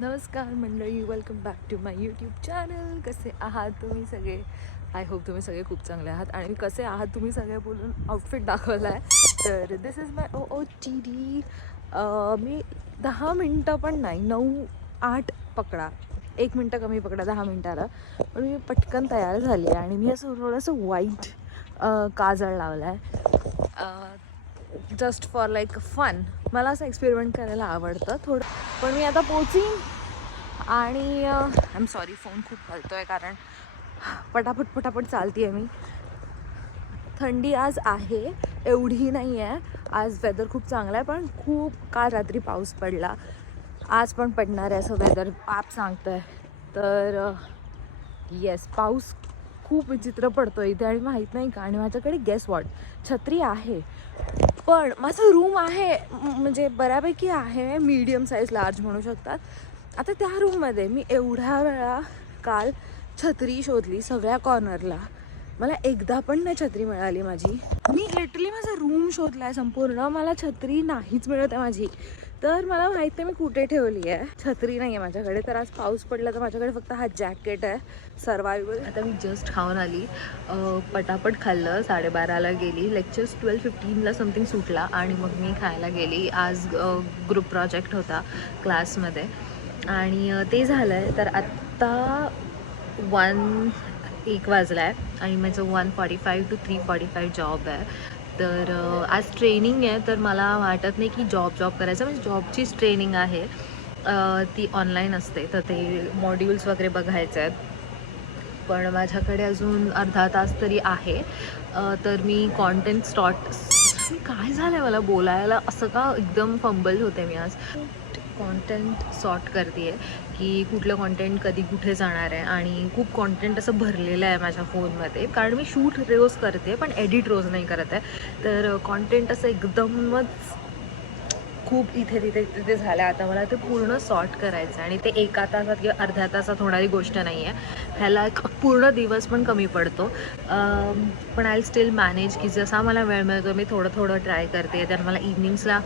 नमस्कार मंडळी, welcome back to my YouTube channel. कसे आहात तुम्ही सगळे? आय होप तुम्ही सगळे खूप चांगले आहात. आणि कसे आहात तुम्ही सगळे बोलून आउटफिट दाखवला आहे. तर दिस इज माय OOTD. मी 10 मिनटं पण नाही, 9-8 पकडा, 1 मिनटं कमी पकडा 10 मिनटाला, पण मी पटकन तयार झाली आहे. आणि मी असं थोडंसं वाईट काजळ लावलं आहे, जस्ट फॉर लाईक फन. मला असं एक्सपेरिमेंट करायला आवडतं थोडं. पण मी आता पोचीन. आणि आय एम सॉरी, फोन खूप हलतो आहे कारण पटापट चालते आहे मी. थंडी आज आहे, एवढी नाही आहे. आज वेदर खूप चांगलं आहे, पण खूप काल रात्री पाऊस पडला. आज पण पडणार आहे असं वेदर ॲप सांगतं आहे. तर येस, पाऊस खूप विचित्र पडतो इथे आणि माहीत नाही का. आणि माझ्याकडे गेस वॉट, छत्री आहे, पण माझं रूम आहे म्हणजे बऱ्यापैकी आहे, मीडियम साईज लार्ज म्हणू शकतात. आता त्या रूममध्ये मी एवढ्या वेळा काल छत्री शोधली सगळ्या कॉर्नरला, मला एकदा पण नाही छत्री मिळाली माझी. मी लिटरली माझा रूम शोधला आहे संपूर्ण, मला छत्री नाहीच मिळत आहे माझी. तर मला माहीत नाही मी कुठे ठेवली आहे. छत्री नाही आहे माझ्याकडे. तर आज पाऊस पडला तर माझ्याकडे फक्त हा जॅकेट आहे सर्वायवल. आता मी जस्ट खाऊन आली, पटापट खाल्लं. 12:30ला गेली, लेक्चर्स 12:15ला समथिंग सुटला आणि मग मी खायला गेली. आज ग्रुप प्रोजेक्ट होता क्लासमध्ये आणि ते झालं आहे. तर आत्ता 1 वाजला आहे आणि माझं 1:45 to 3:45 जॉब आहे. तर आज ट्रेनिंग आहे, तर मला वाटत नाही की जॉब करायचं. म्हणजे जॉबचीच ट्रेनिंग आहे, ती ऑनलाईन असते. तर ते मॉड्यूल्स वगैरे बघायचे आहेत, पण माझ्याकडे अजून अर्धा तास तरी आहे. तर मी कॉन्टेंट काय झालं आहे मला बोलायला, असं का एकदम फंबल होते मी आज. कॉन्टेंट सॉर्ट करते आहे की कुठलं कॉन्टेंट कधी कुठे जाणार आहे. आणि खूप कॉन्टेंट असं भरलेलं आहे माझ्या फोनमध्ये, कारण मी शूट रोज करते पण एडिट रोज नाही करत आहे. तर कॉन्टेंट असं एकदमच खूप इथे तिथे झालं आहे. आता मला ते पूर्ण सॉर्ट करायचं आहे आणि ते 1 तासात किंवा अर्ध्या तासात होणारी गोष्ट नाही आहे. ह्याला एक पूर्ण दिवस पण कमी पडतो. पण आय स्टील मॅनेज, की जसा मला वेळ मिळतो मी थोडं ट्राय करते. तर मला इव्हनिंग्सला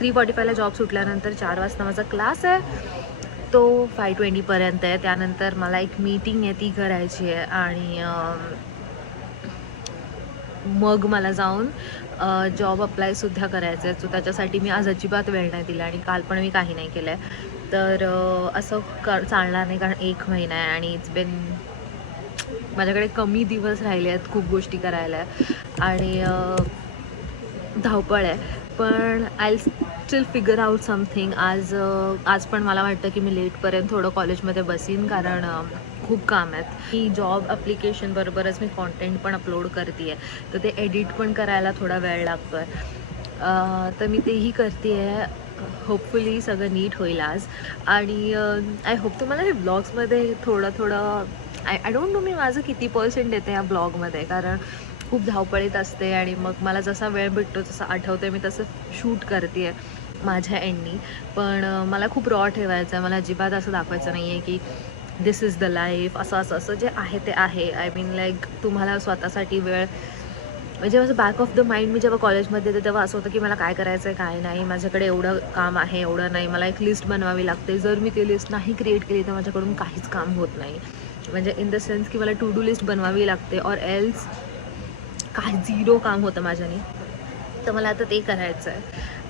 3:45ला जॉब सुटल्यानंतर 4 वाजता माझा क्लास आहे, तो 5:20पर्यंत आहे. त्यानंतर मला एक मीटिंग आहे, ती करायची आहे. आणि मग मला जाऊन जॉब अप्लायसुद्धा करायचं आहे. सो त्याच्यासाठी मी आज अजिबात वेळ नाही दिला आणि काल पण मी काही नाही केलं आहे. तर असं चालणार नाही, कारण 1 महिना आहे आणि इट्स बिन, माझ्याकडे कमी दिवस राहिले आहेत खूप गोष्टी करायला आणि धावपळ आहे. पण I still figure out something. आज पण मला वाटतं की मी लेटपर्यंत थोडं कॉलेजमध्ये बसीन, कारण खूप काम आहेत. मी जॉब ॲप्लिकेशन बरोबरच मी कॉन्टेंट पण अपलोड करते आहे, तर ते एडिट पण करायला थोडा वेळ लागतो आहे. तर मी तेही करते आहे. होपफुली सगळं नीट होईल आज. आणि आय होप तुम्हाला हे ब्लॉग्समध्ये थोडं आय डोंट नो मी माझं किती % देते या ब्लॉगमध्ये, कारण खूप धावपळीत असते आणि मग मला जसा वेळ भेटतो जसं आठवते मी तसं शूट करते आहे माझ्या एंडनी. पण मला खूप रॉ ठेवायचं आहे. मला अजिबात असं दाखवायचं नाही आहे की दिस इज द लाईफ, असं जे आहे ते आहे. आय मीन लाईक तुम्हाला स्वतःसाठी वेळ, म्हणजे माझं बॅक ऑफ द माइंड, मी जेव्हा कॉलेजमध्ये येते तेव्हा असं होतं की मला काय करायचं आहे काय नाही, माझ्याकडे एवढं काम आहे एवढं नाही, मला एक लिस्ट बनवावी लागते. जर मी ती लिस्ट नाही क्रिएट केली तर माझ्याकडून काहीच काम होत नाही. म्हणजे इन द सेन्स की मला टू डू लिस्ट बनवावी लागते, ऑर एल्स काही 0 काम होतं माझ्याने. तर मला आता ते करायचं आहे.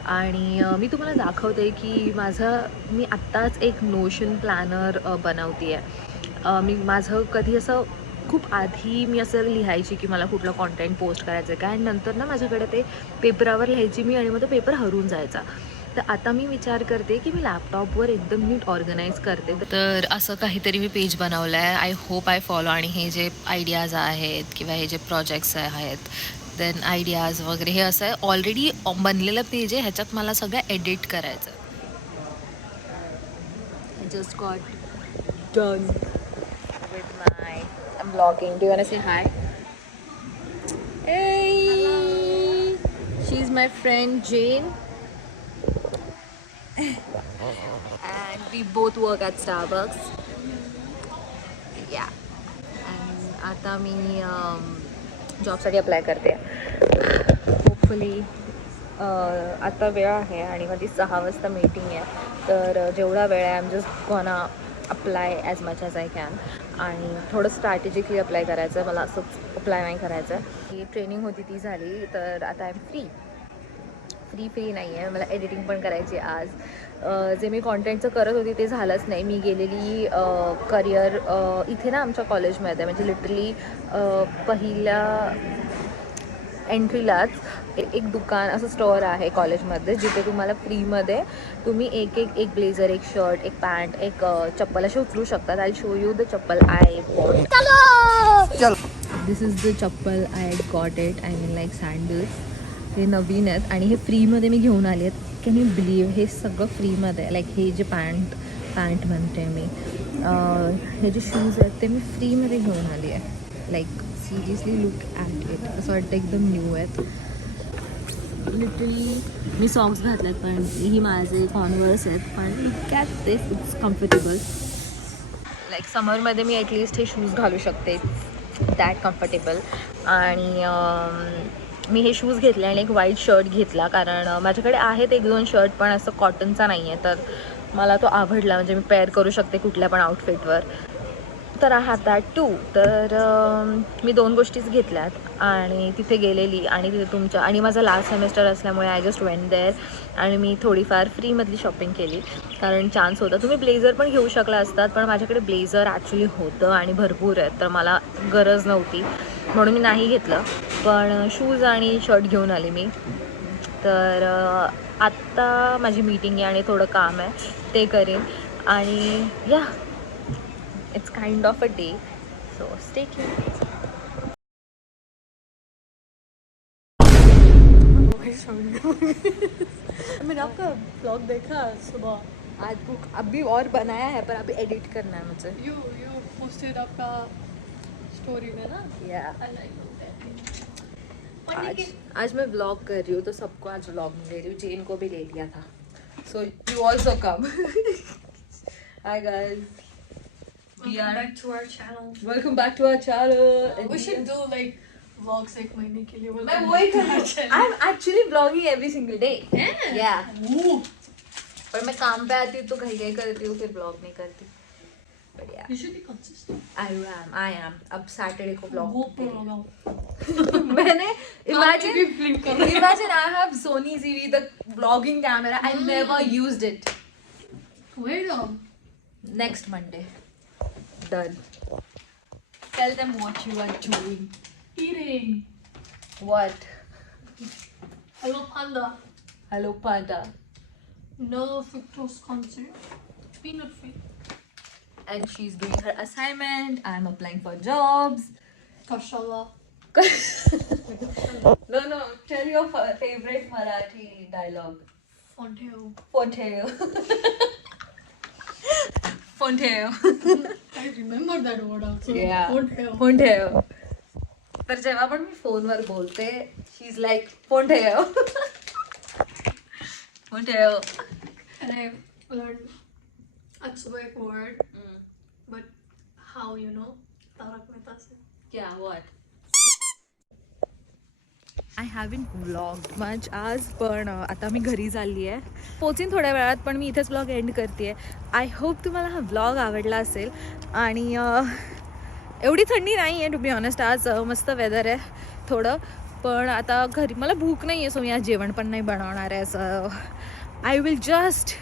आणि मी तुम्हाला दाखवते की मी आत्ताच एक नोशन प्लॅनर बनवते आहे. मी माझं कधी असं खूप आधी मी असं लिहायची की मला कुठलं कॉन्टेंट पोस्ट करायचं आहे काय, आणि नंतर ना माझ्याकडे ते पेपरावर लिहायची मी आणि मग तो पेपर हरून जायचा. तर आता मी विचार करते की मी लॅपटॉपवर एकदम नीट ऑर्गनाईज करते. तर असं काहीतरी मी पेज बनवलं आहे. I hope I follow. आणि हे जे आयडियाज आहेत किंवा हे जे प्रोजेक्ट्स आहेत, देन आयडियाज वगैरे, हे असं ऑलरेडी बनलेलं पेज आहे, ह्याच्यात मला सगळं एडिट करायचं. I just got done with my vlogging. Do you want to say hi? Hey, she's my friend Jane. And we both work at Starbucks. Yeah. And आता मी जॉबसाठी अप्लाय करते. होपफुली आता वेळ आहे आणि माझी 6 वाजता मीटिंग आहे. तर जेवढा वेळ आहे I am just gonna apply as much as I can आणि थोडं स्ट्रॅटेजिकली अप्लाय करायचं आहे, मला असंच अप्लाय नाही करायचं आहे. ही ट्रेनिंग होती ती झाली, तर आता आय एम फ्री नाही आहे. मला एडिटिंग पण करायची आज. जे मी कॉन्टेंटचं करत होती ते झालंच नाही. मी गेलेली करिअर इथे ना आमच्या कॉलेजमध्ये, म्हणजे लिटरली पहिल्या एंट्रीलाच एक दुकान असं स्टोअर आहे कॉलेजमध्ये, जिथे तुम्हाला फ्रीमध्ये तुम्ही एक ब्लेझर, एक शर्ट, एक पॅन्ट, एक चप्पल असे उचलू शकतात. I show you the chappal I want. This is the chappal I got it. I mean like sandals. हे नवीन आहेत आणि हे फ्रीमध्ये मी घेऊन आली आहेत. कॅन यू बिलीव, हे सगळं फ्रीमध्ये आहे. लाईक हे जे पॅन्ट म्हणते मी, हे जे शूज आहेत ते मी फ्रीमध्ये घेऊन आली आहे. Like seriously look at it, असं वाटतं एकदम न्यू आहेत. लिटरली मी सॉक्स घातलेत, पण ही माझे कॉन्वर्स आहेत, पण look at this, it's comfortable. Like समरमध्ये मी ॲटलिस्ट हे शूज घालू शकते, दॅट कम्फर्टेबल. आणि मी हे शूज घेतले आणि एक व्हाईट शर्ट घेतला, कारण माझ्याकडे आहेत 1-2 शर्ट, पण असं कॉटनचा नाही आहे, तर मला तो आवडला. म्हणजे मी पेअर करू शकते कुठल्या पण आउटफिटवर. तर आय हॅव दॅट टू. तर मी 2 गोष्टीच घेतल्यात आणि तिथे गेलेली, आणि तिथे आणि माझा लास्ट सेमेस्टर असल्यामुळे आय जस्ट वेंट देअर आणि मी थोडीफार फ्रीमधली शॉपिंग केली, कारण चान्स होता. तुम्ही ब्लेझर पण घेऊ शकला असतात, पण माझ्याकडे ब्लेझर ॲक्च्युली होतं आणि भरपूर आहेत, तर मला गरज नव्हती म्हणून मी नाही घेतलं. पण शूज आणि शर्ट घेऊन आली मी. तर आत्ता माझी मीटिंग आहे आणि थोडं काम आहे, ते करेन. आणि या, it's kind of a day, so stay tuned. मैंने आपका ब्लॉग देखा सुबह, आज बुक अभी और बनाया है, पर अभी एडिट करना है मुझे. You posted आपका स्टोरी में ना? Yeah. I like that. आज मैं व्लॉग कर रही हूँ, तो सबको आज व्लॉग में ले रही हूँ. जेन को भी ले लिया था, so you also come. Hi guys. Welcome back to our channel. Welcome back to our channel. We should do like vlogs एक महीने के लिए. मैं वही कर रही हूँ. I'm actually vlogging every single day. Yeah. Ooh. पर मैं काम पे आती हूँ तो घई करती हूँ, फिर ब्लॉग नहीं करती. But yeah. You should be consistent. I am. अब सैटरडे को ब्लॉग. GoPro लगाओ. मैंने imagine imagine I have Sony ZV, the vlogging camera. I never used it. Wait on. Next Monday. Done. Tell them what you are doing. Eating. What? Hello Panda. Hello Panda. No fructose content. Peanut free. And she's doing her assignment. I'm applying for jobs. Kashala. No. Tell your favorite Marathi dialogue. Fonteo. Fonteo. Fonteo. I remember that word also. Yeah. Fonteo. Fonteo. तर जेव्हा पण मी फोनवर बोलते, she is like फोंठेयो. फोंठेयो. And I learned Aksubek word, but how you know? Tarak Mehta se. क्या what? I haven't vlogged much आज, पण आता मी घरी चालली आहे. पोचीन थोड्या वेळात, पण मी इथेच व्लॉग एंड करते आहे. आय होप तुम्हाला हा व्लॉग आवडला असेल. आणि एवढी थंडी नाही आहे टू बी ऑनेस्ट. आज मस्त वेदर आहे थोडं, पण आता घरी मला भूक नाही आहे, सो मी आज जेवण पण नाही बनवणार आहे. असं आय विल जस्ट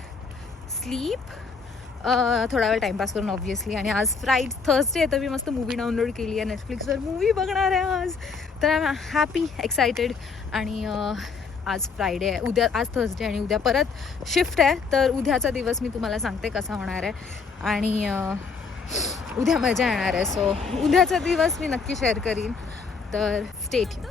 स्लीप, थोडा वेळ टाईमपास करून ऑब्व्हियसली. आणि आज थर्सडे आहे, तर मी मस्त मूवी डाउनलोड केली आहे नेटफ्लिक्सवर, मूवी बघणार आहे आज. तर आय एम हॅपी, एक्सायटेड. आणि आज फ्रायडे आहे, आज थर्सडे आणि उद्या परत शिफ्ट आहे. तर उद्याचा दिवस मी तुम्हाला सांगते कसा होणार आहे, आणि उद्या मजा येणार आहे. सो उद्याचा दिवस मी नक्की शेअर करीन. तर स्टे ट्यून.